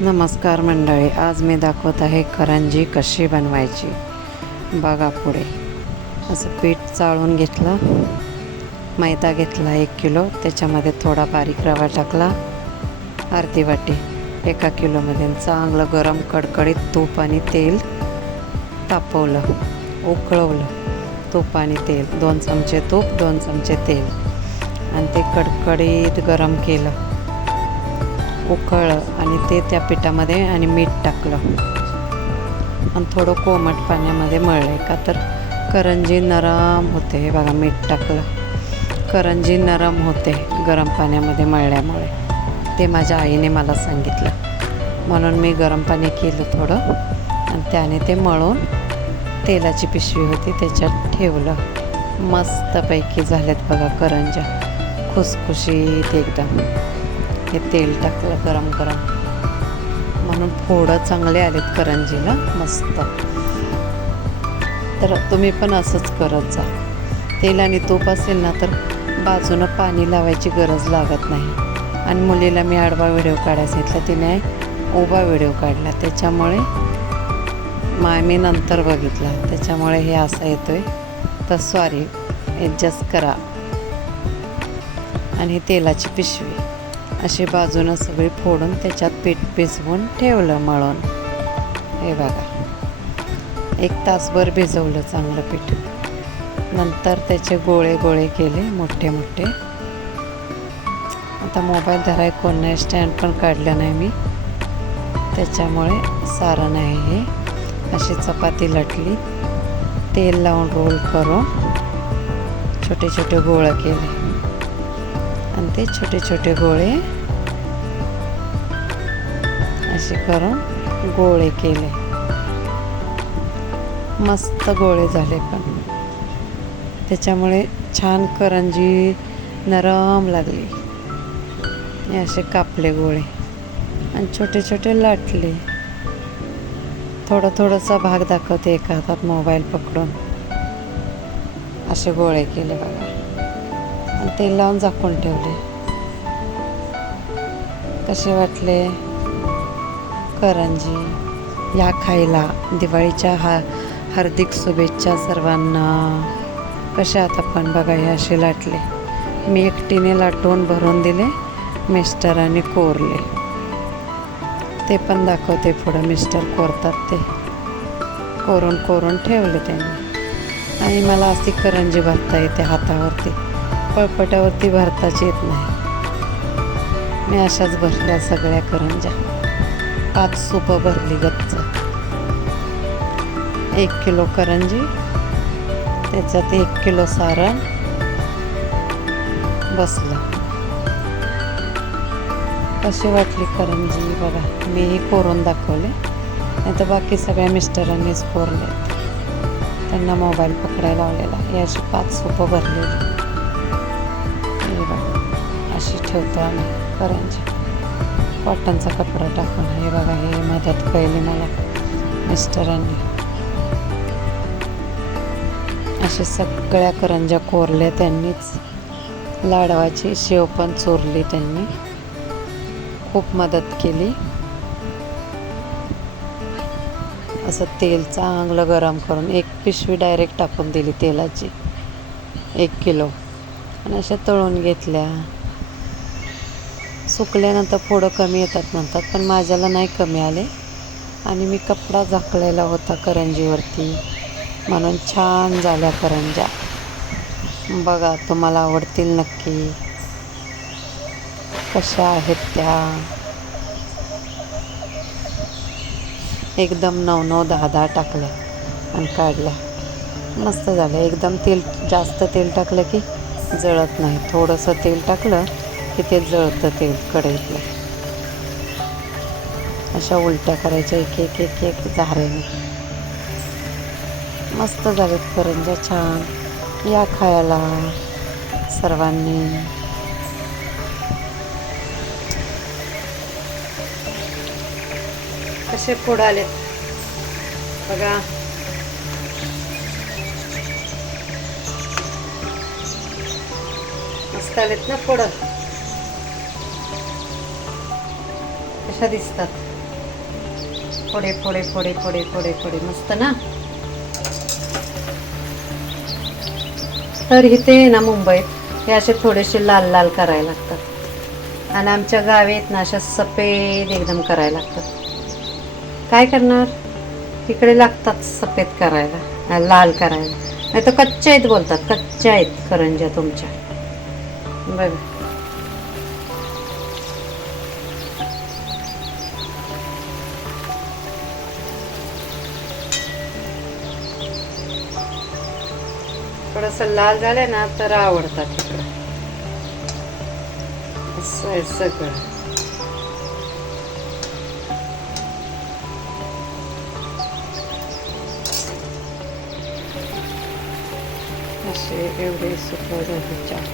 नमस्कार मंडळी आज मी दाखवत आहे करंजी कशी बनवायची. बघा पुढे. असं पीठ चाळून घेतलं मैदा घेतला एक किलो त्याच्यामध्ये थोडा बारीक रवा टाकला अर्धी वाटी. एका किलोमध्ये चांगलं गरम कडकडीत तूप आणि तेल तापवलं उकळवलं. तूप आणि तेल दोन चमचे तूप दोन चमचे तेल. आणि ते कडकडीत गरम केलं. उकळलं आणि ते त्या पिठामध्ये आणि मीठ टाकलं. आणि थोडं कोमट पाण्यामध्ये मळलं का तर करंजी नरम होते. हे बघा मीठ टाकलं. करंजी नरम होते गरम पाण्यामध्ये मळल्यामुळे. ते माझ्या आईने मला सांगितलं. म्हणून मी गरम पाणी केलं थोडं आणि त्याने ते मळून तेलाची पिशवी होती त्याच्यात ठेवलं. मस्तपैकी झाल्यात बघा करंजा खुसखुशीत एकदम. हे तेल टाकलं गरम गरम. म्हणून फोडं चांगले आलेत करंजीला मस्त. तर तुम्ही पण असंच करत जा. तेल आणि तूप असेल ना तर बाजूनं पाणी लावायची गरज लागत नाही. आणि मुलीला मी आडवा व्हिडिओ काढायला घेतला तिने उभा व्हिडिओ काढला. त्याच्यामुळे मा मी नंतर बघितला. त्याच्यामुळे हे असा आहे तर सॉरी ॲडजस्ट करा. आणि तेलाची पिशवी. अशी बाजूनं सगळी फोडून त्याच्यात पीठ भिजवून ठेवलं मळून. हे बघा. एक तासभर भिजवलं चांगलं पीठ. नंतर त्याचे गोळे गोळे केले मोठे मोठे. आता मोबाईल धराय कोण नाही स्टँड पण काढलं नाही मी. त्याच्यामुळे सारं नाही हे. अशी चपाती लटली. तेल लावून रोल करून छोटे छोटे गोळं केले. आणि ते छोटे छोटे गोळे असे करून गोळे केले. मस्त गोळे झाले पण. त्याच्यामुळे छान करंजी नरम लागली. हे असे कापले गोळे. आणि छोटे छोटे लाटले. थोडं थोडंसा भाग दाखवते एका हातात मोबाईल पकडून. असे गोळे केले बघा. आणि ते लावून झाकून ठेवले. कसे वाटले? करंजी या खायला दिवाळीच्या हा हार्दिक शुभेच्छा सर्वांना. कशा आहात आपण? बघा हे असे लाटले. मी एकटीने लाटून भरून दिले मिस्टरांनी कोरले. ते पण दाखवते पुढं मिस्टर कोरतात ते. कोरून कोरून ठेवले त्यांनी. आणि मला अशी करंजी भरता येते हातावरती. पळपट्यावरती भरताच येत नाही. मी अशाच भरल्या सगळ्या करंज्या पाच सुपं भरली गच्च. एक किलो करंजी त्याच्यात एक किलो सारण. बसलं. कशी वाटली करंजी बघा मीही कोरून दाखवले. नाही तर बाकी सगळ्या मिस्टरांनीच कोरले. त्यांना मोबाईल पकडायला लावलेला. याची पाच सुपं भरलेली. ठेवतो आम्ही करंजी कॉटनचा कपडा टाकून. हे बघा हे मदत केली मला मिस्टरांनी असे सगळ्या करंज्या कोरल्या त्यांनीच. लाडवाची शेव पण चोरली त्यांनी. खूप मदत केली. असं तेल चांगलं गरम करून एक पिशवी डायरेक्ट टाकून दिली तेलाची. एक किलो. आणि अशा तळून घेतल्या. सुकल्यानंतर फोडं कमी येतात म्हणतात पण माझ्याला नाही कमी आले. आणि मी कपडा झाकलेला होता करंजीवरती. म्हणून छान झाल्या करंज्या. बघा तुम्हाला आवडतील नक्की. कशा आहेत त्या? एकदम नऊ नऊ दहा दहा टाकल्या आणि काढल्या. मस्त झालं एकदम तेल जास्त तेल टाकलं की जळत नाही. थोडंसं तेल टाकलं की ते जळतं ते कढईतलं अशा उलट्या करायच्या एक एक एक एक झारेने मस्त झालेत करंजा छान. या खायला सर्वांनी. कसे फोड आले बघा. मस्त आलेत ना फोड कशा दिसतात? फोडे फोडे फोडे फोडे फोडे फोडे. मस्त ना? तर इथे ना मुंबईत हे असे थोडेसे लाल लाल करायला लागतात. आणि आमच्या गावेत ना अशा सफेद एकदम करायला लागतात. काय करणार? तिकडे लागतात सफेद करायला लाल करायला. नाही तर कच्च्या आहेत बोलतात कच्च्या आहेत करंज्या तुमच्या. बघा. थोडंसं लाल झालं ना तर आवडतात इकडं असं आहे सगळं. असे एवढे सुकं झाले चार.